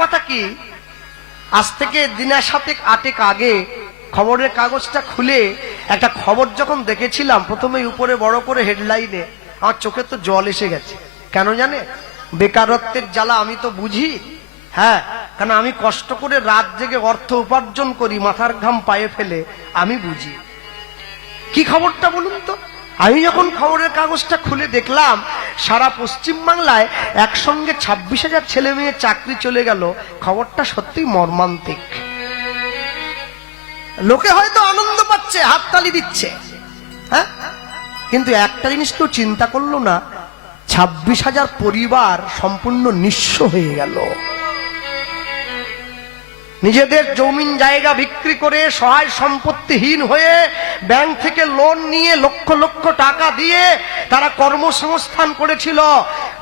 কথা কি, আজ থেকে দিনের 7-8 আগে খবরের কাগজটা খুলে একটা খবর যখন দেখেছিলাম, প্রথমে উপরে বড় করে হেডলাইনে, আমার চোখে তো জল এসে গেছে। কেন জানে? বেকারত্বের জ্বালা আমি তো বুঝি। হ্যাঁ, কারণ আমি কষ্ট করে রাত জেগে অর্থ উপার্জন করি, মাথার ঘাম পায়ে ফেলে, আমি বুঝি। কি খবরটা বলুন তো? আমি যখন খবরের কাগজটা খুলে দেখলাম সারা পশ্চিম বাংলায় একসঙ্গে 26,000 ছেলে মেয়ে চাকরি চলে গেল। খবরটা সত্যি মর্মান্তিক। লোকে হয়তো আনন্দ পাচ্ছে, হাততালি দিচ্ছে, হ্যাঁ, কিন্তু একটা জিনিস কেউ চিন্তা করলো না, 26,000 পরিবার সম্পূর্ণ নিঃস্ব হয়ে গেল। নিজেদের জমিন জায়গা বিক্রি করে সহায় সম্পত্তিহীন হয়ে ব্যাংক থেকে লোন নিয়ে লক্ষ লক্ষ টাকা দিয়ে তারা কর্মসংস্থান করেছিল,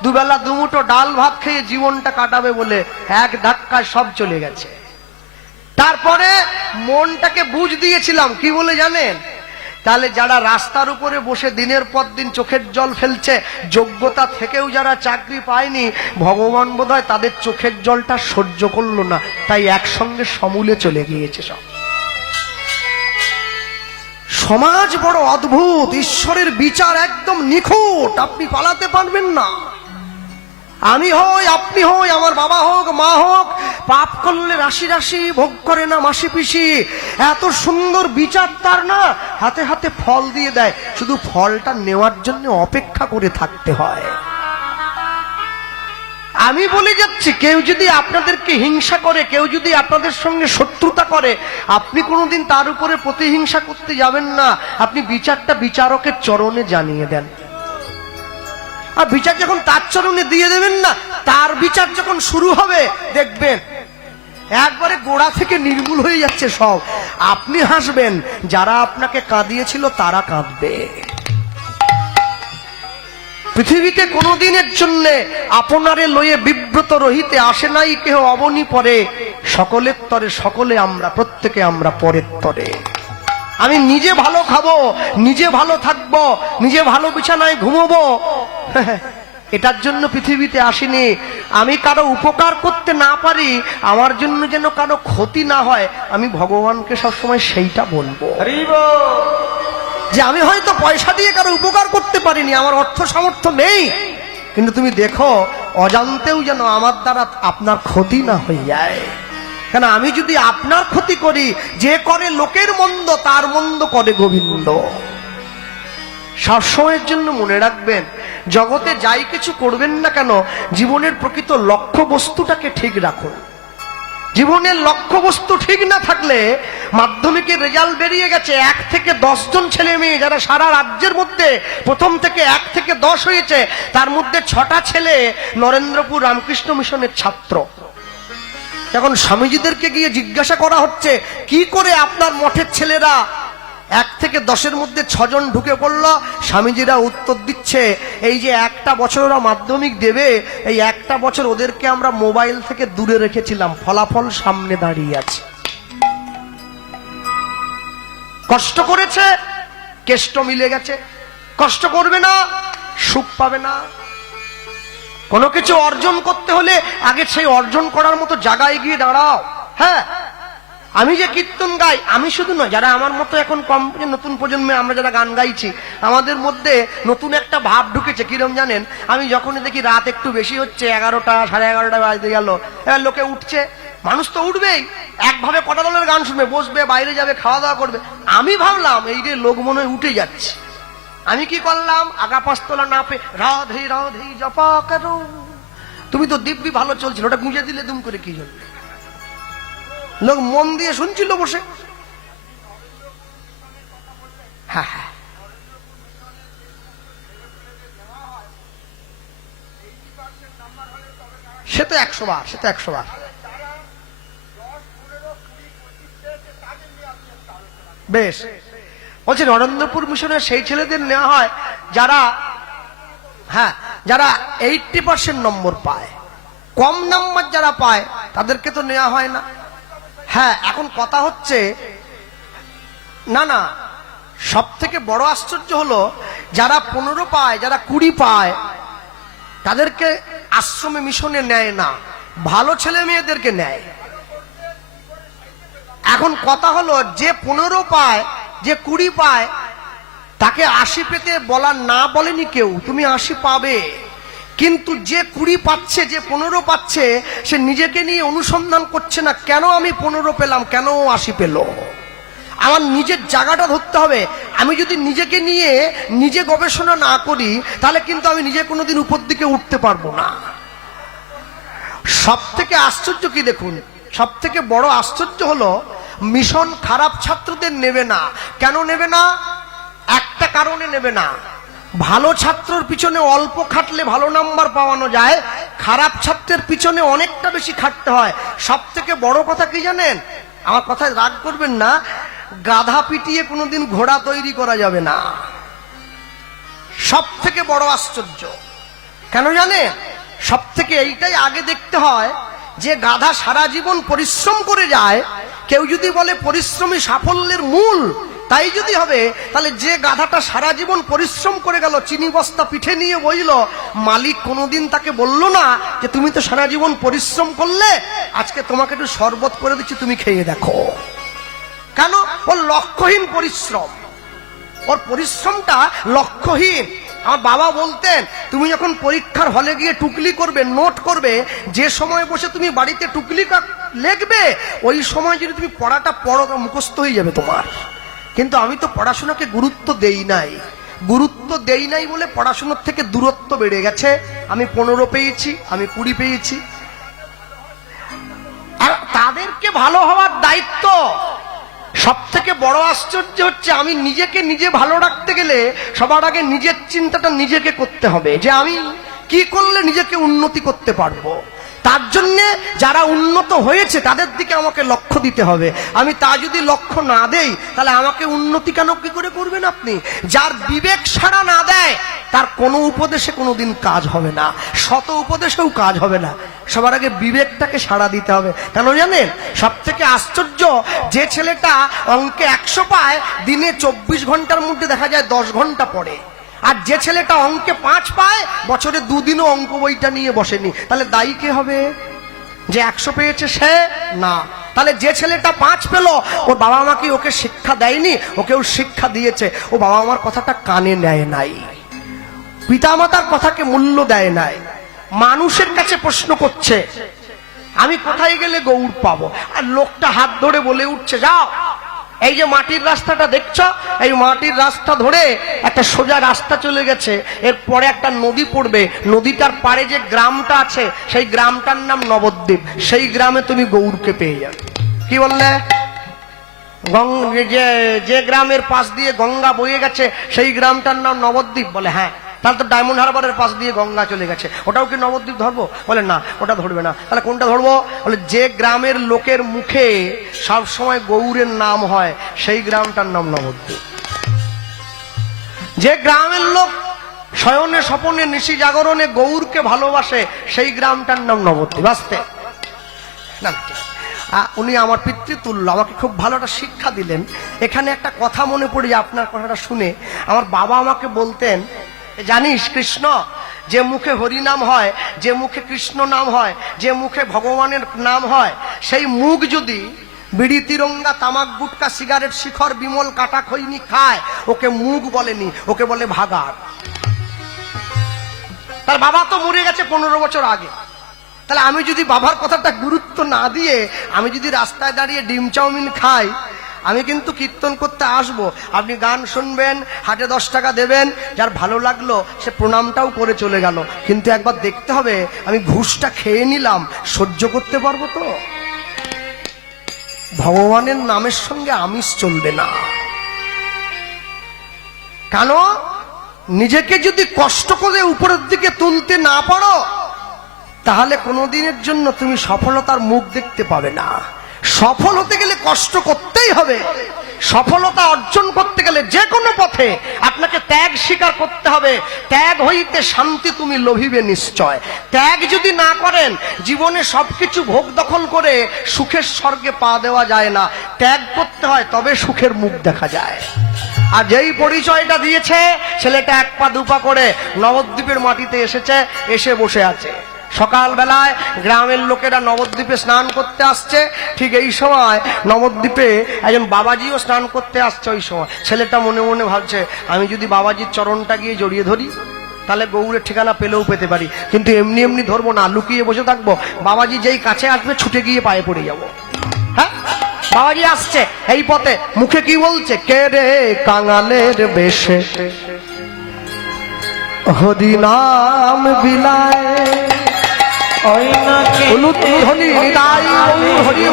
দুবেলা দুমুঠো ডাল ভাত খেয়ে জীবনটা কাটাবে বলে, এক ধাক্কায় সব চলে গেছে। তারপরে মনটাকে বুঝ দিয়েছিলাম কি বলে জানেন? তাহলে যারা রাস্তার উপরে বসে দিনের পর দিন চোখের জল ফেলছে, যোগ্যতা থেকেও যারা চাকরি পায়নি, ভগবান বোধহয় তাদের চোখের জলটা সহ্য করলো না, তাই একসঙ্গে সমূলে চলে গিয়েছে সব। সমাজ বড় অদ্ভুত, ঈশ্বরের বিচার একদম নিখুঁত, আপনি পালাতে পারবেন না। আমি হই, আপনি হই, আমার বাবা হোক, মা হোক, পাপ করলে রাশি রাশি ভোগ করে না মাসি পিসি। এত সুন্দর বিচার তার না, হাতে হাতে ফল দিয়ে দেয়, শুধু ফলটা নেওয়ার জন্য অপেক্ষা করে থাকতে হয়। আমি বলে যাচ্ছি, কেউ যদি আপনাদেরকে হিংসা করে, কেউ যদি আপনাদের সঙ্গে শত্রুতা করে, আপনি কোনোদিন তার উপরে প্রতিহিংসা করতে যাবেন না। আপনি বিচারটা বিচারকের চরণে জানিয়ে দেন। আর বিচার যখন তার চরণে দিয়ে দেবেন না, তার বিচার যখন শুরু হবে, দেখবেন একবারে গোড়া থেকে নির্মূল হয়ে যাচ্ছে সব। আপনি হাসবেন, যারা আপনাকে কাঁদিয়েছিল তারা কাঁদবে। পৃথিবীতে কোনদিনের জন্য আপনারে লয়ে বিব্রত রহিতে আসে নাই কেহ অবনী পরে, সকলের তরে সকলে আমরা, প্রত্যেকে আমরা পরের তরে। আমি নিজে ভালো খাবো, নিজে ভালো থাকবো, নিজে ভালো বিছানায় ঘুমোবো, এটার জন্য পৃথিবীতে আসিনি। আমি কারো উপকার করতে না পারি, আমার জন্য যেন কারো ক্ষতি না হয়, আমি ভগবানকে সবসময় সেইটা বলবো যে আমি হয়তো পয়সা দিয়ে কারো উপকার করতে পারিনি, আমার অর্থ সামর্থ্য নেই, কিন্তু তুমি দেখো অজান্তেও যেন আমার দ্বারা আপনার ক্ষতি না হয়ে যায়। কেন, আমি যদি আপনার ক্ষতি করি, যে করে লোকের মন্দ তার মন্দ করে গোবিন্দ। সবসময়ের জন্য মনে রাখবেন, জগতে যাই কিছু করবেন না কেন, জীবনের প্রকৃত লক্ষ্য বস্তুটাকে ঠিক রাখুন। জীবনের লক্ষ্য বস্তু ঠিক না থাকলে, মাধ্যমিকের রেজাল্ট বেরিয়ে গেছে, 1 থেকে 10 জন ছেলে মেয়ে যারা সারা রাজ্যের মধ্যে প্রথম থেকে 1 থেকে 10 হয়েছে, তার মধ্যে 6টা ছেলে নরেন্দ্রপুর রামকৃষ্ণ মিশনের ছাত্র। যখন স্বামীজিদেরকে গিয়ে জিজ্ঞাসা করা হচ্ছে, কি করে আপনার মঠের ছেলেরা 1 থেকে 10-এর মধ্যে 6 জন ঢুকে পড়ল, স্বামীজিরা উত্তর দিচ্ছে, এই যে একটা বছর ওরা মাধ্যমিক দেবে, এই একটা বছর ওদেরকে আমরা মোবাইল থেকে দূরে রেখেছিলাম, ফলাফল সামনে দাঁড়িয়ে আছে। কষ্ট করেছে, কেষ্ট মিলে গেছে। কষ্ট করবে না, সুখ পাবে না। কোনো কিছু অর্জন করতে হলে আগে সেই অর্জন করার মতো জায়গায় গিয়ে দাঁড়াও। হ্যাঁ, আমি যে কীর্তন গাই, আমি শুধু নয়, যারা আমার মতো এখন কম নতুন প্রজন্মে আমরা যারা গান গাইছি, আমাদের মধ্যে নতুন একটা ভাব ঢুকেছে। কিরম জানেন? আমি যখনই দেখি রাত একটু বেশি হচ্ছে, 11টা 11:30 বাজতে গেল, এবার লোকে উঠছে, মানুষ তো উঠবেই, একভাবে কটা দলের গান শুনবে, বসবে, বাইরে যাবে, খাওয়া দাওয়া করবে। আমি ভাবলাম এই যে লোক মনে হয় উঠে যাচ্ছে। আমি কি করলাম, আগা 5 তলা না পে রাধে রাধে জপা করো, তুমি তো দিব্যি ভালো চলছিল, ওটা গুঁজে দিলে দুম করে কি জন্য? লোক মন দিয়ে শুনছিল বসে। হ্যাঁ হ্যাঁ, সে তো 100 বার, সে তো 100 বার। বেশ বলছি, নরেন্দ্রপুর মিশনের সেই ছেলেদের নেওয়া হয় যারা, হ্যাঁ, যারা 80% নম্বর পায়। কম নম্বর যারা পায় তাদেরকে তো নেওয়া হয় না। হ্যাঁ, এখন কথা হচ্ছে, না না, সব থেকে বড় আশ্চর্য হলো, যারা 15 পায়, যারা 20 পায়, তাদেরকে আশ্রমে মিশনে নেয় না, ভালো ছেলে মেয়েদেরকে নেয়। এখন কথা হলো, যে 15 পায়, যে 20 পায়, তাকে 80 পেতে বলা না বলেনি কেউ, তুমি 80 পাবে। কিন্তু যে 20 পাচ্ছে, যে 15 পাচ্ছে, সে নিজেকে নিয়ে অনুসন্ধান করছে না, কেন আমি 15 পেলাম, কেন ও 80 পেল। আমার নিজের জায়গাটা ধরতে হবে। আমি যদি নিজেকে নিয়ে নিজে গবেষণা না করি, তাহলে কিন্তু আমি নিজে কোনোদিন উপর দিকে উঠতে পারবো না। সব থেকে আশ্চর্য কি দেখুন, সব থেকে বড় আশ্চর্য হলো, মিশন খারাপ ছাত্রদের নেবে না। কেন নেবে না? একটা কারণে নেবে না। ভালো ছাত্রর পিছনে অল্প খাটলে ভালো নাম্বার পাওয়ানো যায়, খারাপ ছাত্রের পিছনে অনেকটা বেশি খাটতে হয়। সব থেকে বড় কথা কি জানেন? আমার কথায় রাগ করবেন না, গাধা পিটিয়ে কোনোদিন ঘোড়া তৈরি করা যাবে না। সব থেকে বড় আশ্চর্য কেন জানেন? সব থেকে এইটাই আগে দেখতে হয় যে গাধা সারা জীবন পরিশ্রম করে যায়। কেউ যদি বলে পরিশ্রমী সাফল্যের মূল, তাই যদি হবে, তাহলে যে গাধাটা সারা জীবন পরিশ্রম করে গেল, চিনি বস্তা পিঠে নিয়ে বইল, মালিক কোনোদিন তাকে বলল না যে তুমি তো সারা জীবন পরিশ্রম করলে, আজকে তোমাকে একটু শরবত করে দিচ্ছি, তুমি খেয়ে দেখো। কেন? ওর লক্ষ্যহীন পরিশ্রম, ওর পরিশ্রমটা লক্ষ্যহীন। আমার বাবা বলতেন, তুমি যখন পরীক্ষার হলে গিয়ে টুকলি করবে, নোট করবে, যে সময় বসে তুমি বাড়িতে টুকলি লিখবে, ওই সময় যদি তুমি পড়াটা পড়ো, মুখস্থ হয়ে যাবে তোমার। কিন্তু আমি তো পড়াশোনাকে গুরুত্ব দেই নাই, গুরুত্ব দেই নাই বলে পড়াশোনার থেকে দূরত্ব বেড়ে গেছে। আমি 15 পেয়েছি, আমি 20 পেয়েছি। আর তাদেরকে ভালো হওয়ার দায়িত্ব। সব থেকে বড় আশ্চর্য হচ্ছে, আমি নিজেকে নিজে ভালো রাখতে গেলে সবার আগে নিজের চিন্তাটা নিজেকে করতে হবে, যে আমি কি করলে নিজেকে উন্নতি করতে পারবো। তার জন্যে যারা উন্নত হয়েছে তাদের দিকে আমাকে লক্ষ্য দিতে হবে। আমি তা যদি লক্ষ্য না দেই, তাহলে আমাকে উন্নতি কেন কি করে করবেন আপনি? যার বিবেক সাড়া না দেয়, তার কোনো উপদেশে কোনোদিন কাজ হবে না, শত উপদেশেও কাজ হবে না। সবার আগে বিবেকটাকে সাড়া দিতে হবে। কেন জানেন? সব থেকে আশ্চর্য, যে ছেলেটা অঙ্কে 100 পায়, দিনে 24 ঘন্টার মধ্যে দেখা যায় 10 ঘন্টা পড়ে। আর যে ছেলেটা অঙ্কে 5 পায়, বছরে 2 দিনও অঙ্ক বইটা নিয়ে বসেনি। তাহলে দায়ী কে হবে? যে 100 পেয়েছে সে না। তাহলে যে ছেলেটা 5 পেল, ওর বাবা মা কি ওকে শিক্ষা দেয়নি? ওকেও শিক্ষা দিয়েছে। ও বাবা মার কথাটা কানে নেয় নাই, পিতামাতার কথাকে মূল্য দেয় নাই, মানুষের কাছে প্রশ্ন করছে আমি কোথায় গেলে গৌড় পাবো। আর লোকটা হাত ধরে বলে উঠছে, যাও, এই যে মাটির রাস্তাটা দেখছো, এই মাটির রাস্তা ধরে একটা সোজা রাস্তা চলে গেছে, এরপরে একটা নদী পড়বে, নদীটার পাড়ে যে গ্রামটা আছে, সেই গ্রামটার নাম নবদ্বীপ। সেই গ্রামে তুমি গৌড়কে পেয়ে যাবে। কি বললে? যে গ্রামের পাশ দিয়ে গঙ্গা বয়ে গেছে, সেই গ্রামটার নাম নবদ্বীপ। বলে হ্যাঁ। তাহলে তো ডায়মন্ড হারবারের পাশ দিয়ে গঙ্গা চলে গেছে, ওটাও কি নবদ্বীপ ধরবো? বলে না, ওটা ধরবে না। তাহলে কোনটা ধরবো? বলে যে গ্রামের লোকের মুখে সব সময় গৌরের নাম হয়, সেই গ্রামটার নাম নবদ্বীপ। যে গ্রামের লোক শয়নে স্বপনে নিশি জাগরণে গৌরকে ভালোবাসে, সেই গ্রামটার নাম নবদ্বীপ। আসতে না, উনি আমার পিতৃতুল্য, আমাকে খুব ভালো একটা শিক্ষা দিলেন। এখানে একটা কথা মনে পড়ে, আপনার কথাটা শুনে আমার বাবা আমাকে বলতেন, জানিস কৃষ্ণ, যে মুখে হরি নাম হয়, যে মুখে কৃষ্ণ নাম হয়, যে মুখে ভগবানের নাম হয়, সেই মুখ যদি বিড়ি তিরঙ্গা তামাক গুটকা সিগারেট শিখর বিমল কাটা খৈনি খায়, ওকে মুখ বলেনি, ওকে বলে ভাগাড়। তার বাবা তো মরে গেছে 15 বছর আগে। তাহলে আমি যদি বাবার কথাটা গুরুত্ব না দিয়ে আমি যদি রাস্তায় দাঁড়িয়ে ডিম চাউমিন খাই, আমি কিন্তু কীর্তন করতে আসবো, আপনি গান শুনবেন, হাটে 10 টাকা দেবেন, যার ভালো লাগলো সে প্রণামটাও করে চলে গেল। কিন্তু একবার দেখতে হবে, আমি ঘুষটা খেয়ে নিলাম, সহ্য করতে পারবো তো? ভগবানের নামের সঙ্গে আমিষ চলবে না। কেন? নিজেকে যদি কষ্ট করে উপরের দিকে তুলতে না পারো, তাহলে কোনোদিনের জন্য তুমি সফলতার মুখ দেখতে পাবে না। সফল হতে গেলে কষ্ট করতেই হবে। সফলতা অর্জন করতে গেলে যে কোনো পথে আপনাকে ত্যাগ স্বীকার করতে হবে। ত্যাগ হইতে শান্তি তুমি লোভিবে নিশ্চয়। ত্যাগ যদি না করেন, জীবনে সবকিছু ভোগ দখল করে সুখের স্বর্গে পা দেওয়া যায় না। ত্যাগ করতে হয়, তবে সুখের মুখ দেখা যায়। আর যেই পরিচয়টা দিয়েছে, ছেলেটা 1 পা 2 পা করে নবদ্বীপের মাটিতে এসেছে, এসে বসে আছে। সকালবেলায় গ্রামের লোকেরা নবদ্বীপে স্নান করতে আসছে, ঠিক এই সময় নবদ্বীপে একজন বাবাজিও স্নান করতে আসছে। ওই সময় ছেলেটা মনে মনে ভাবছে, আমি যদি বাবাজির চরণটা গিয়ে জড়িয়ে ধরি তাহলে গৌরের ঠিকানা পেলেও পেতে পারি, কিন্তু এমনি এমনি ধরবো না, লুকিয়ে বসে থাকবো। বাবাজি যেই কাছে আসবে ছুটে গিয়ে পায়ে পড়ে যাবো। হ্যাঁ, বাবাজি আসছে এই পথে, মুখে কি বলছে, কে রে কাঙালের বেশে হরি নাম বিলায়, ধ্বনি নিতাই হরি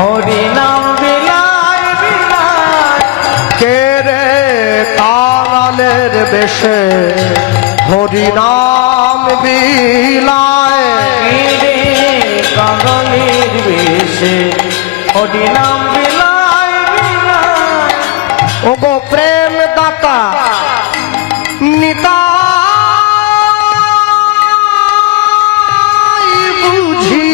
হরি নাম বিলায় বিলায়, কে রে কাঙালের বেশে হরি নাম বিলায়, রে কাঙালের বেশে হরি নাম বিলায় বিলায়, ও গো প্রেম দাতা নিতাই বুঝি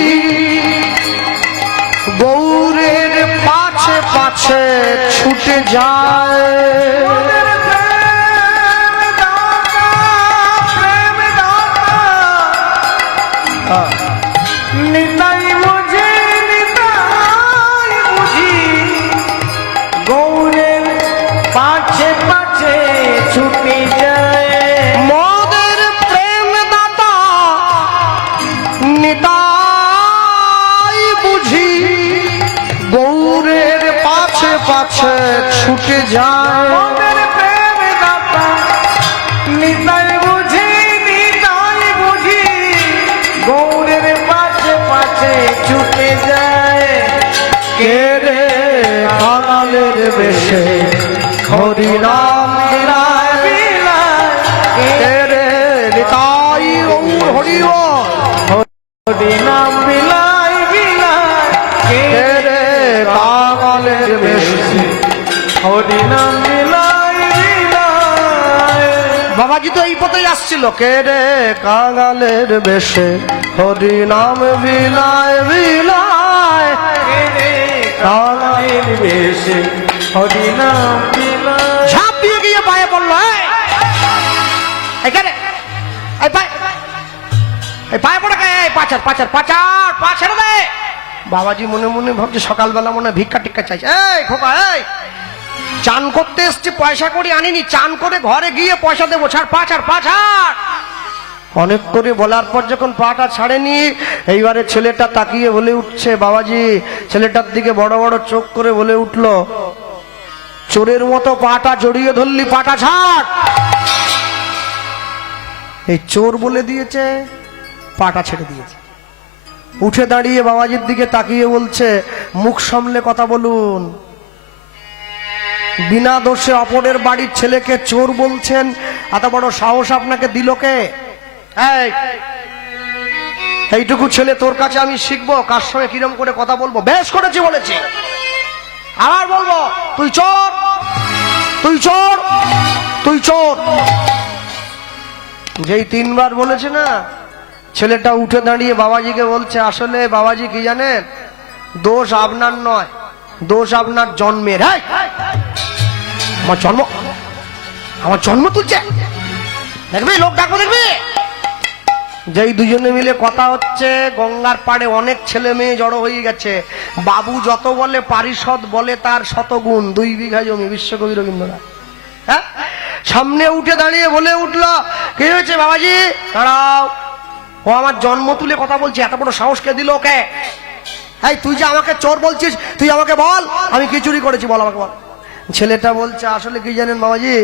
গৌরের পাছে পাছে ছুটে যায়, নিতাই বুঝি নিতাই বুঝি গৌরের পাছে পাছে ছুটে যায়, মোদের প্রেম দাতা নিতাই বুঝি গৌরের পাছে পাছে ছুটে যায়, মোদের প্রেম দাতা নিতাই বুঝি নিতাই বুঝি গৌরের পাছে পাছে ছুটে যায়, কে রে কাঙালের বেশে হরি নাম বিলায় বিলায়, কে রে নিতাই গৌর হরি বল, হরি নাম বিলায় বিলায়, কে রে কাঙালের বেশে। হরি নাম বিলায় বিলায়, বাবাজি তো এই পথেই আসছিল, কে রে কাঙালের বেশে হরি নাম বিলায় বিলায়, কাঙালের বেশে হরি নাম বিলায়, ঝাঁপ দিয়ে গিয়ে পায়ে পড়লো, এখানে এই পায়ে পড়ে পাচার পাচার পাচার পা ছেড়ে দে। বাবাজি মনে মনে ভাবছে সকালবেলা মনে হয় ভিক্ষা টিক্ষা চাইছে। এই খোকা, এই চান করতে এসছি, পয়সা করে আনিনি, চান করে ঘরে গিয়ে পয়সা দেবো, ছাড় পা ছাড় পা ছাড়। অনেক করে বলার পর যখন পাটা ছাড়েনি, এইবারে ছেলেটা তাকিয়ে বলে উঠছে, বাবাজি ছেলেটার দিকে বড় বড় চোখ করে বলে উঠলো, চোরের মতো পাটা জড়িয়ে ধরলি, পাটা ছাড়। এই চোর বলে দিয়েছে, পাটা ছেড়ে দিয়েছে। উঠে দাঁড়িয়ে বাবাজির দিকে তাকিয়ে বলছে, মুখ সামলে কথা বলুন, বিনা দোষে অপরের বাড়ির ছেলেকে চোর বলছেন, এত বড় সাহস আপনাকে দিল কে? এইটুকু ছেলে তোর কাছে আমি শিখবো কার সঙ্গে কিরম করে কথা বলবো। বেশ করেছি বলেছি, আবার বলবো, তুই চোর তুই চোর তুই চোর। যেই তিনবার বলেছে না, ছেলেটা উঠে দাঁড়িয়ে বাবাজিকে বলছে, আসলে বাবাজি কি জানেন, দোষ আপনার নয়, দোষ আপনার জন্মের। আমার জন্ম তুলছে, দেখবি লোক ডাকবো, দেখবি। যেই দুজনে মিলে কথা হচ্ছে, গঙ্গার পাড়ে অনেক ছেলে মেয়ে জড়ো হয়ে গেছে। বাবু যত বলে পারিষদ বলে তার শতগুণ, 2 বিঘা জমি, বিশ্বকবি রবীন্দ্রনাথ। হ্যাঁ, সামনে উঠে দাঁড়িয়ে বলে উঠলো, কি হয়েছে বাবাজি, দাঁড়াও, ও আমার জন্ম তুলে কথা বলছে, এত বড় সাহস কে দিল ওকে? এই তুই যে আমাকে চোর বলছিস, তুই আমাকে বল আমি কি চুরি করেছি, বল আমাকে বল। ছেলেটা বলছে, আসলে কি জানেন বাবাজি,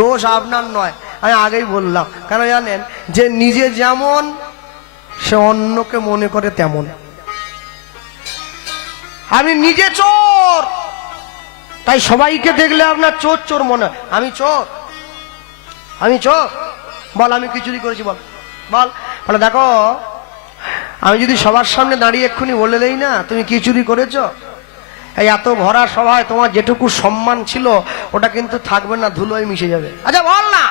দোষ আপনার নয়, আমি আগেই বললাম। কেন জানেন, যে নিজে যেমন সে অন্যকে মনে করে তেমন। আমি নিজে চোর, তাই সবাইকে দেখলে আপনার চোর চোর মনে হয়। আমি চোর, আমি চোর, বল আমি কি চুরি করেছি, বল বল। বলে দেখো, আমি যদি সবার সামনে দাঁড়িয়ে এক্ষুনি বলে দেই না তুমি কি চুরি করেছো, এই এত ভরা সভায় তোমার যেটুকু সম্মান ছিল ওটা কিন্তু থাকবে না, ধুলোয় মিশে যাবে। আচ্ছা বল না।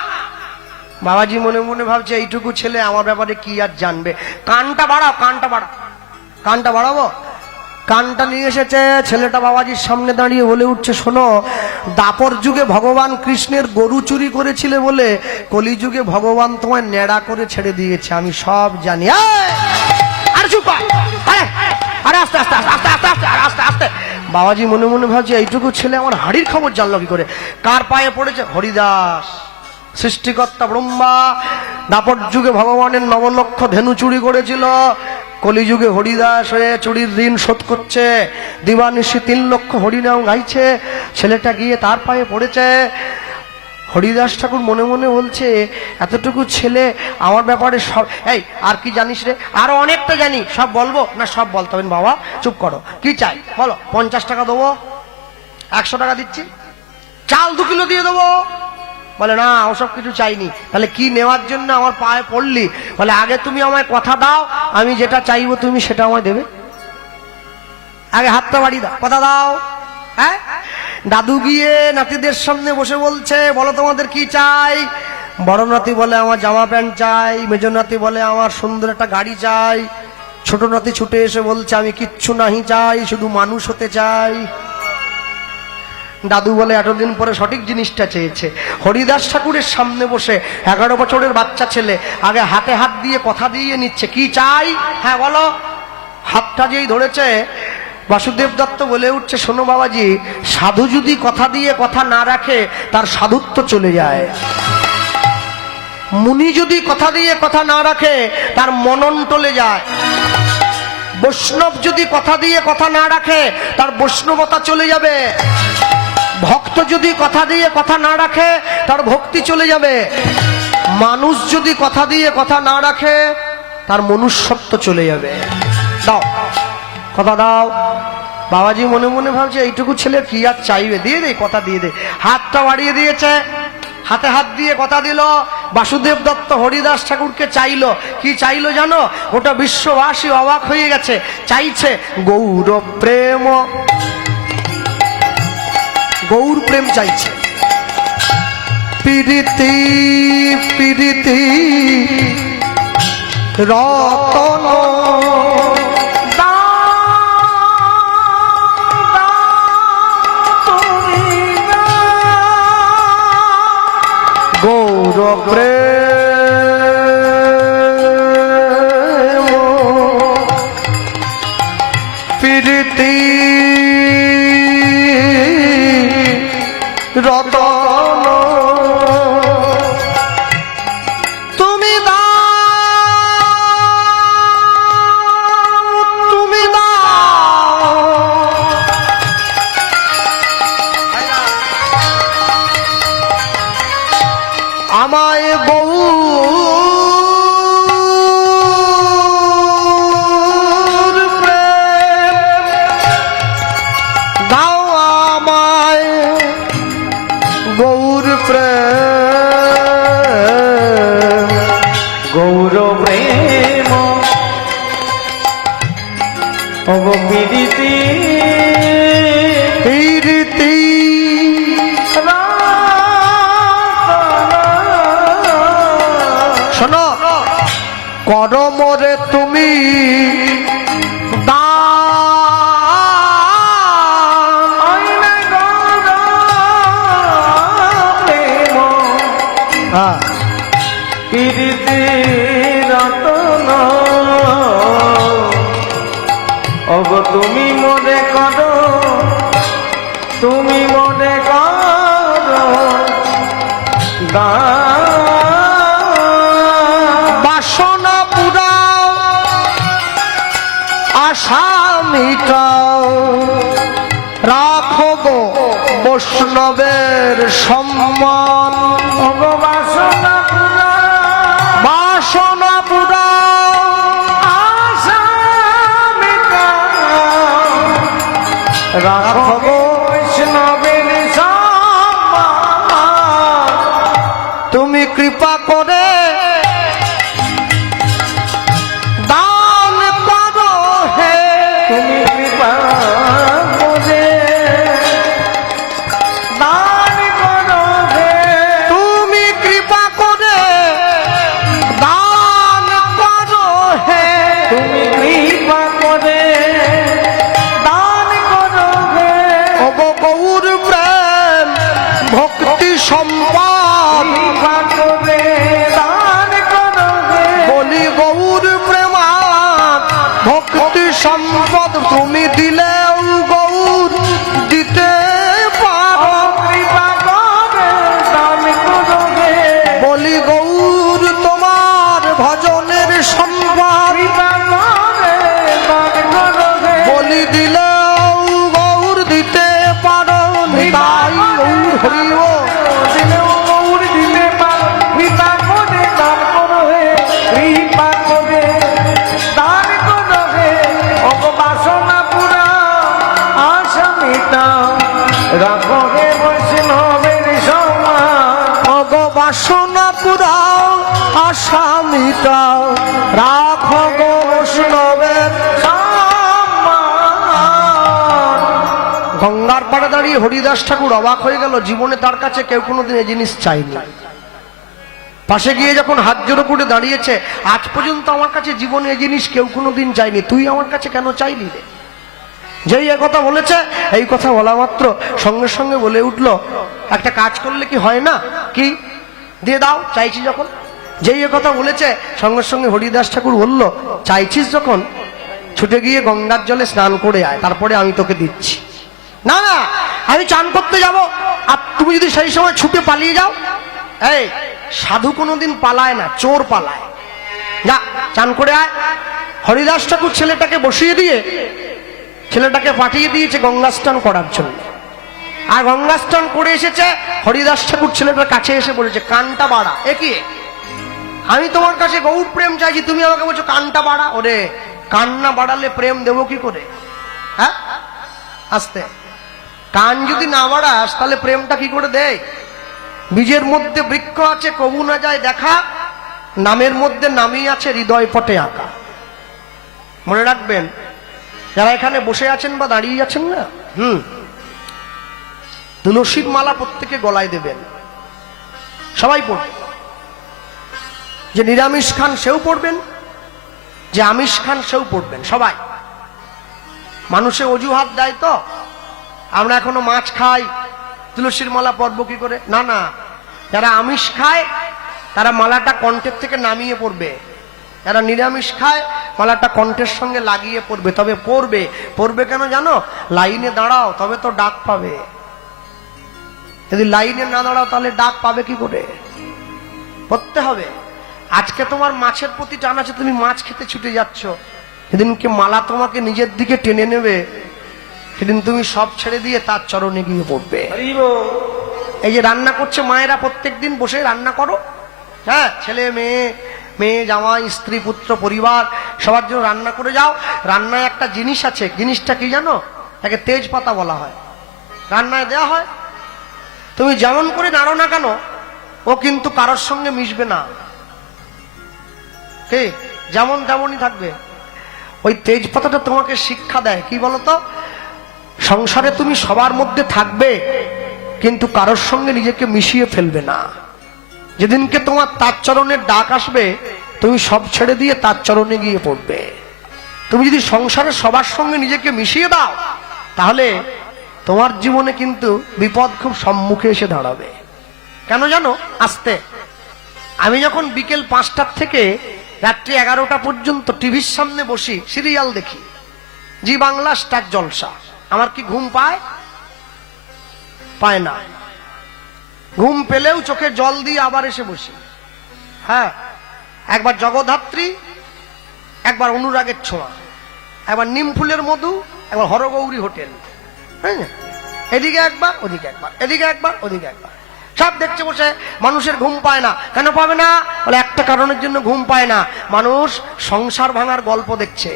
বাবাজি মনে মনে ভাবছে, এইটুকু ছেলে আমার ব্যাপারে কি আর জানবে। কানটা বাড়াও, কানটা বাড়াও, কানটা বাড়াবো। কানটা নিয়ে এসেছে। ছেলেটা বাবাজির সামনে দাঁড়িয়ে বলে উঠছে, শোনো, দাপর যুগে ভগবান কৃষ্ণের গরু চুরি করেছিলে বলে কলিযুগে ভগবান তোমায় ন্যাড়া করে ছেড়ে দিয়েছে, আমি সব জানি। আর চুপ কর। আরে আস্তে আস্তে আস্তে আস্তে আস্তে আস্তে আস্তে আস্তে। বাবাজি মনে মনে ভাবছে, এইটুকু ছেলে আমার হাড়ির খবর জানলো কি করে? কার পায়ে পড়েছে? হরিদাস। সৃষ্টিকর্তা ব্রহ্মা দাপর যুগে ভগবানের 9 লক্ষ ধেনু চুরি করেছিল, কলিযুগে হরিদাস হয়ে চুরির ঋণ শোধ করছে। দিবানিশি 3 লক্ষ হরিনাম গাইছে, ছেলেটা গিয়ে তার পায়ে পড়েছে। হরিদাস ঠাকুর মনে মনে বলছে, এতটুকু ছেলে আমার ব্যাপারে সব। এই আর কি জানিস রে? আরো অনেকটা জানি, সব বলবো না? সব বলতে হবে বাবা, চুপ করো। কি চাই বলো? 50 টাকা দেবো, 100 টাকা দিচ্ছি, চাল 2 কিলো দিয়ে দেবো। বলে না, ওসব কিছু চাইনি। তাহলে কি নেওয়ার জন্য আমার পায়ে পড়লি? বলে আগে তুমি আমায় কথা দাও, আমি যেটা চাইবো তুমি সেটা আমায় দেবে। আগে হাতটা বাড়ি দাও, কথা দাও। হ্যাঁ, দাদু গিয়ে নাতিদের সামনে বসে বলছে, বলো তোমাদের কি চাই? বড় নাতি বলে আমার জামা প্যান্ট চাই, মেজো নাতি বলে আমার সুন্দর একটা গাড়ি চাই, ছোট নাতি ছুটে এসে বলছে আমি কিচ্ছু নাহি চাই, শুধু মানুষ হতে চাই। দাদু বলে এতদিন পরে সঠিক জিনিসটা চেয়েছে। হরিদাস ঠাকুরের সামনে বসে 11 বছরের বাচ্চা ছেলে আগে হাতে হাত দিয়ে কথা দিয়ে নিচ্ছে, কি চাই? হ্যাঁ বলো। হাতটা যেই ধরেছে, বাসুদেব দত্ত বলে উঠছে, শোনো বাবাজি, সাধু যদি কথা দিয়ে কথা না রাখে তার সাধুত্ব চলে যায়। মুনি যদি কথা দিয়ে কথা না রাখে তার মনন টলে যায়। বৈষ্ণব যদি কথা দিয়ে কথা না রাখে তার বৈষ্ণবতা চলে যাবে। ভক্ত যদি কথা দিয়ে কথা না রাখে তার ভক্তি চলে যাবে। মানুষ যদি কথা দিয়ে কথা না রাখে তার মনুষ্যত্ব চলে যাবে। দাও, কথা দাও। বাবাজি মনে মনে ভাবছে, এইটুকু ছেলে কি আর চাইবে, দিয়ে দে, কথা দিয়ে দে। হাতটা বাড়িয়ে দিয়েছে, হাতে হাত দিয়ে কথা দিল। বাসুদেব দত্ত হরিদাস ঠাকুরকে চাইলো। কি চাইলো জানো? ওটা বিশ্ববাসী অবাক হয়ে গেছে। চাইছে গৌর প্রেম, গৌর প্রেম চাইছে। প্রীতি প্রীতি রতন গৌর প্রেম প্রীতি রতন তুমি দাও, তুমি দাও আমায় গৌর প্রেম দাও, আমায় গৌর প্রেম, গৌর প্রেম অব প্রীতি প্রীতি শোনো, করমরে তুমি প্রীতি রতন অব তুমি মনে করো, তুমি মনে করো বাসনা পুরাও, আশা মিটাও, রাখো গো বৈষ্ণবের সম্মান। বাসনা বাসনা পুরাও, আশা মিটাও, রাখো বৈষ্ণবের সম্মান। তুমি কৃপা করে দান করো হে, তুমি কৃপা করে দান করো হে, তুমি কৃপা করে দান করো হে, তুমি কৃপা করে কোটি সম্পদ তুমি দিলেও গৌর দিতে পারো। কৃপা করে দান করো হে, বলি গৌর তোমার ভজনের সম্পদ কৃপা করে দান করো হে, বলি দিলেও গৌর দিতে পারো। নিতাই গৌর হরি ও দিলেও গৌর দিতে পারো। কৃপা করে দান করো হে, কৃপা করে দান করো হে, অগ বাসনা পুরা আশা মিটাও, রাখো হে বৈষ্ণবের সম্মান। অগ বাসনা পুরাও আশা মিটাও, রাখো গো বৈষ্ণবের সম্মান। গঙ্গার পাড়ে দাঁড়িয়ে হরিদাস ঠাকুর অবাক হয়ে গেল, জীবনে তার কাছে কেউ কোনোদিন এই জিনিস চাইনি। পাশে গিয়ে যখন হাত জোড়ো করে দাঁড়িয়েছে, আজ পর্যন্ত আমার কাছে জীবনে এই জিনিস কেউ কোনোদিন চাইনি, তুই আমার কাছে কেন চাইলি রে? যেই এ কথা বলেছে, এই কথা বলা মাত্র সঙ্গে সঙ্গে বলে উঠলো, একটা কাজ করলে কি হয় না, কি দিয়ে দাও চাইছি যখন। যেই এ কথা বলেছে সঙ্গে সঙ্গে হরিদাস ঠাকুর বলল, চাইছিস যখন ছুটে গিয়ে গঙ্গার জলে স্নান করে আয়, তারপরে আমি তোকে দিচ্ছি। না না, আমি চান করতে যাব, আর তুমি যদি সেই সময় ছুটে পালিয়ে যাও। এই সাধু কোনোদিন পালায় না, চোর পালায়। যা চান করে আয়। হরিদাস ঠাকুর ছেলেটাকে বসিয়ে দিয়ে ছেলেটাকে পাঠিয়ে দিয়েছে গঙ্গা স্নান করার জন্য। আর গঙ্গা স্নান করে এসেছে, হরিদাস ঠাকুর ছেলেটার কাছে এসে বলেছে, কানটা বাড়া। এ কি, আমি তোমার কাছে গৌর প্রেম চাইছি, তুমি আমাকে বলছো কানটা বাড়া? ওরে, কান না বাড়ালে প্রেম দেবো কি করে? হ্যাঁ, আস্তে, কান যদি না বাড়াস তাহলে প্রেমটা কি করে দেয়? বীজের মধ্যে বৃক্ষ আছে, কবু না যায় দেখা, নামের মধ্যে নামই আছে, হৃদয় পটে আঁকা। মনে রাখবেন, যারা এখানে বসে আছেন বা দাঁড়িয়ে আছেন না, তুলসীর মালা প্রত্যেকে গলায় দেবেন, সবাই পড়বেন। যে নিরামিষ খান সেও পড়বেন, যে আমিষ খান সেও পড়বেন, সবাই। মানুষে অজুহাত দেয় তো, আমরা এখনো মাছ খাই, তুলসীর মালা পরব কি করে? না না, যারা আমিষ খায় তারা মালাটা কণ্ঠের থেকে নামিয়ে পড়বে, যারা নিরামিষ খায় মালাটা কণ্ঠের সঙ্গে লাগিয়ে পড়বে। তবে পড়বে, পড়বে কেন জানো? লাইনে দাঁড়াও, তবে তো ডাক পাবে। যদি লাইনে না দাঁড়াও তাহলে ডাক পাবে কি করে? পড়তে হবে। আজকে তোমার মাছের প্রতি টান আছে, তুমি মাছ খেতে ছুটে যাচ্ছ, সেদিনকে মালা তোমাকে নিজের দিকে টেনে নেবে, সেদিন তুমি সব ছেড়ে দিয়ে তার চরণে গিয়ে পড়বে। এই যে রান্না করছে মায়েরা, প্রত্যেকদিন বসে রান্না করো, হ্যাঁ, ছেলে মেয়ে, মেয়ে জামাই, স্ত্রী পুত্র পরিবার সবার জন্য রান্না করে যাও। রান্নায় একটা জিনিস আছে, জিনিসটা কি জানো? তাকে তেজপাতা বলা হয়, রান্নায় দেওয়া হয়। তুমি যেমন করে নাড়ো না কেন, ও কিন্তু কারোর সঙ্গে মিশবে না, ঠিক যেমন তেমনই থাকবে। ওই তেজপাতাটা তোমাকে শিক্ষা দেয় কি বলতো? সংসারে তুমি সবার মধ্যে থাকবে, কিন্তু কারোর সঙ্গে নিজেকে মিশিয়ে ফেলবে না। যেদিনকে তোমার তার চরণের ডাক আসবে, তুমি সব ছেড়ে দিয়ে তার চরণে গিয়ে পড়বে। তুমি যদি সংসারে সবার সঙ্গে নিজেকে মিশিয়ে দাও, তাহলে তোমার জীবনে কিন্তু বিপদ খুব সম্মুখে এসে দাঁড়াবে। কেন জানো? আসতে, আমি যখন বিকেল 5টার থেকে রাত্রি 11টা পর্যন্ত টিভির সামনে বসি, সিরিয়াল দেখি, জি বাংলা, স্টার জলসা, আমার কি ঘুম পায়? পায় না। ঘুম পেলেও চোখে জল দিয়ে আবার এসে বসি। হ্যাঁ, একবার জগদ্ধাত্রী, একবার অনুরাগের ছোঁয়া, একবার নিম ফুলের মধু, একবার হরগৌরী হোটেল, হ্যাঁ, এদিকে একবার ওদিকে একবার, এদিকে একবার ওদিকে একবার, সব দেখছে বসে। মানুষের ঘুম পায় না। কেন পাবে না? বলে একটা কারণের জন্য ঘুম পায় না, মানুষ সংসার ভাঙার গল্প দেখছে।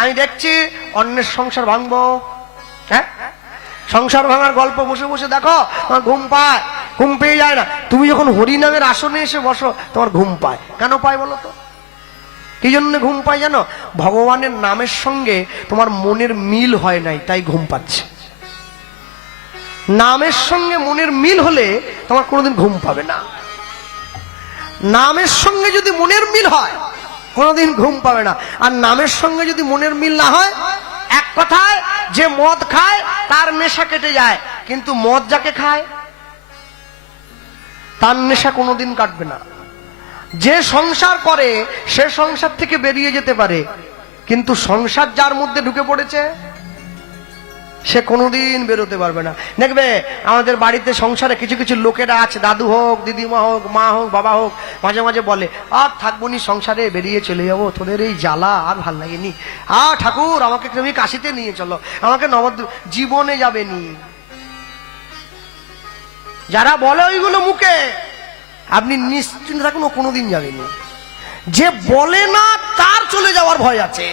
আমি দেখছি অন্যের সংসার ভাঙবো, হ্যাঁ, সংসার ভাঙার গল্প বসে বসে দেখো, তোমার ঘুম পায়, ঘুম পেয়ে যায় না। তুমি যখন হরিনামের আসনে এসে বসো, তোমার ঘুম পায়। কেন পায় বলো তো? কি জন্য ঘুম পায় জানো? ভগবানের নামের সঙ্গে তোমার মনের মিল হয় নাই, তাই ঘুম পাচ্ছে। নামের সঙ্গে মনের মিল হলে তোমার কোনোদিন ঘুম পাবে না। নামের সঙ্গে যদি মনের মিল হয়, কোনোদিন ঘুম পাবে না। আর নামের সঙ্গে যদি মনের মিল না হয়, এক কথায়, যে মদ খায় তার নেশা কেটে যায়, কিন্তু মদ যাকে খায় তার নেশা কোনোদিন কাটবে না। যে সংসার করে সে সংসার থেকে বেরিয়ে যেতে পারে, কিন্তু সংসার যার মধ্যে ঢুকে পড়েছে সে কোনোদিন বেরোতে পারবে না। দেখবে আমাদের বাড়িতে সংসারে কিছু কিছু লোকেরা আছে, দাদু হোক, দিদিমা হোক, মা হোক, বাবা হোক, মাঝে মাঝে বলে আর থাকবো নি সংসারে, বেরিয়ে চলে যাবো, তোদের এই জ্বালা আর ভাল লাগেনি, ঠাকুর আমাকে তুমি কাশিতে নিয়ে চলো, আমাকে নবদ্বীপ, জীবনে যাবেনি। যারা বলে ওইগুলো মুখে, আপনি নিশ্চিন্ত থাকুন ও কোনোদিন যাবেনি। যে বলে না তার চলে যাওয়ার ভয় আছে,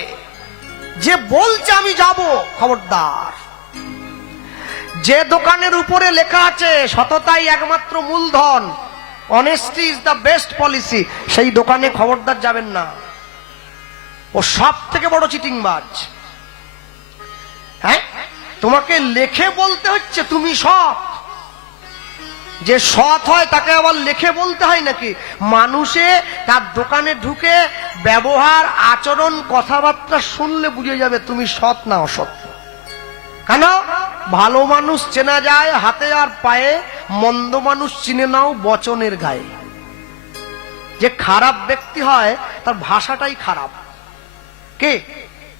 যে বলছে আমি যাব খবরদার। যে দোকানের উপরে লেখা আছে সততাই একমাত্র মূলধন, honesty is the best policy, সেই দোকানে খবরদার যাবেন না, ও সব থেকে বড় চিটিংবাজ। হ্যাঁ, তোমাকে লেখে বলতে হচ্ছে তুমি সৎ, যে সৎ হয় তাকে আবার লেখে বলতে হয় নাকি? মানুষে তার দোকানে ঢুকে ব্যবহার, আচরণ, কথাবার্তা শুনলে বুঝে যাবে তুমি সৎ না অসৎ। কেন? ভালো মানুষ চেনা যায় হাতে আর পায়ে, মন্দ মানুষ চিনে নাও বচনের গায়ে। যে খারাপ ব্যক্তি হয় তার ভাষাটাই খারাপ। কে?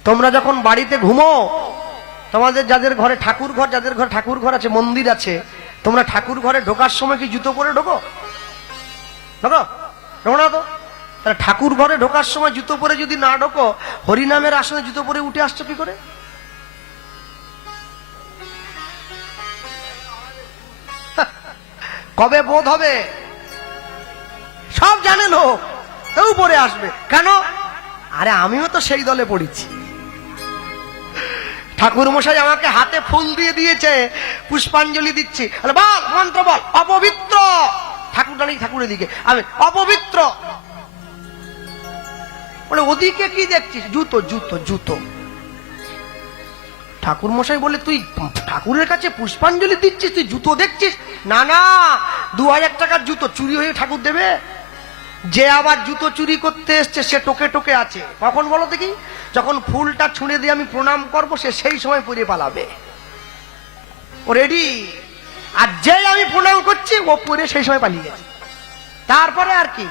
তোমরা যখন বাড়িতে ঘুমো, তোমাদের যাদের ঘরে ঠাকুর ঘর, যাদের ঘরে ঠাকুর ঘর আছে, মন্দির আছে, তোমরা ঠাকুর ঘরে ঢোকার সময় কি জুতো পরে ঢোকো? ঢোকো? ঢোকো না তো? তাহলে ঠাকুর ঘরে ঢোকার সময় জুতো পরে যদি না ঢোকো, হরিনামের আসনে জুতো পরে উঠে আসছো কি করে? কবে বোধ হবে? সব জানে লোক, কেউ পরে আসবে কেন? আরে আমিও তো সেই দলে পড়েছি। ঠাকুর মশাই আমাকে হাতে ফুল দিয়ে দিয়েছে, পুষ্পাঞ্জলি দিচ্ছি, বল মন্ত্র বল, অপবিত্র। ঠাকুর দাঁড়িয়ে ঠাকুরের দিকে, আমি অপবিত্র বলে, ওদিকে কি দেখছিস? জুতো জুতো জুতো। ঠাকুর মশাই বলে, তুই ঠাকুরের কাছে পুষ্পাঞ্জলি দিচ্ছিস, তুই জুতো দেখছিস? না না, 2000 টাকার জুতো চুরি হয়ে ঠাকুর দেবে? যে আবার জুতো চুরি করতে এসছে সে টোকে টোকে আছে। কখন বলো দেখি? যখন ফুলটা ছুঁড়ে দিয়ে আমি প্রণাম করব, সে সেই সময় পরে পালাবে, ও রেডি। আর যে আমি প্রণাম করছি ও পরে সেই সময় পালিয়ে গেছে। তারপরে আর কি,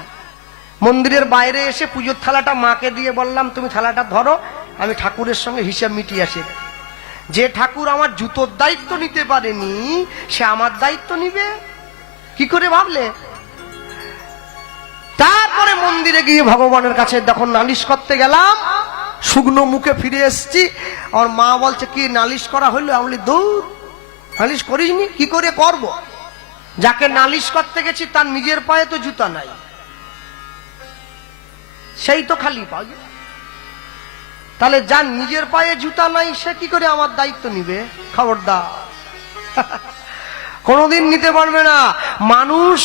মন্দিরের বাইরে এসে পুজোর থালাটা মাকে দিয়ে বললাম, তুমি থালাটা ধরো, আমি ঠাকুরের সঙ্গে হিসাব মিটিয়ে আসি। যে ঠাকুর আমার জুতোর দায়িত্ব নিতে পারেনি সে আমার দায়িত্ব নিবে কি করে ভাবলে? তারপরে মন্দিরে গিয়ে ভগবানের কাছে যখন নালিশ করতে গেলাম, শুকনো মুখে ফিরে এসছি। আমার মা বলছে, কি নালিশ করা হইলো? আমি বলি, দূর, নালিশ করিসনি, কি করে করব? যাকে নালিশ করতে গেছি তার নিজের পায়ে তো জুতা নাই, সেই তো খালি পায়ে। তাহলে যার নিজের পায়ে জুতা নাই সে কি করে আমার দায়িত্ব নিবে? খবরদার, কোনোদিন নিতে পারবে না। মানুষ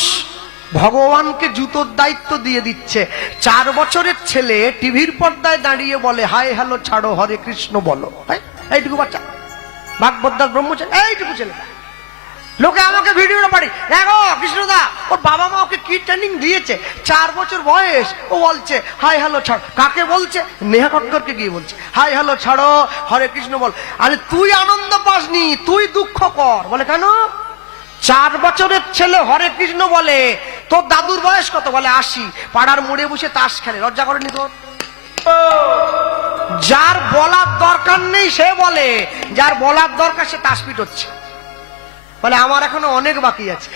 ভগবানকে জুতোর দায়িত্ব দিয়ে দিচ্ছে। 4 বছরের ছেলে টিভির পর্দায় দাঁড়িয়ে বলে, হাই হ্যালো ছাড়ো, হরে কৃষ্ণ বলো। এইটুকু বাচ্চা, ভাগবতার ব্রহ্মচারী, এইটুকু ছেলে। লোকে আমাকে ভিডিওটা পারি, দেখো কৃষ্ণদা ওর বাবা মা ওকে কি ট্রেনিং দিয়েছে। 4 বছর বয়স, ও বলছে হাই হ্যালো ছাড়ো। কাকে বলছে? নেহা কক্করকে গিয়ে বলছে, হাই হ্যালো ছাড়ো, হরে কৃষ্ণ বল। আরে তুই আনন্দ পাসনি, তুই দুঃখ কর। বলে কেন? 4 বছরের ছেলে হরে কৃষ্ণ বলে, তোর দাদুর বয়স কত? বলে 80, পাড়ার মোড়ে বসে তাস খেলে, লজ্জা করেনি তোর? যার বলার দরকার নেই সে বলে, যার বলার দরকার সে তাস পিট হচ্ছে। বলে আমার এখনো অনেক বাকি আছে।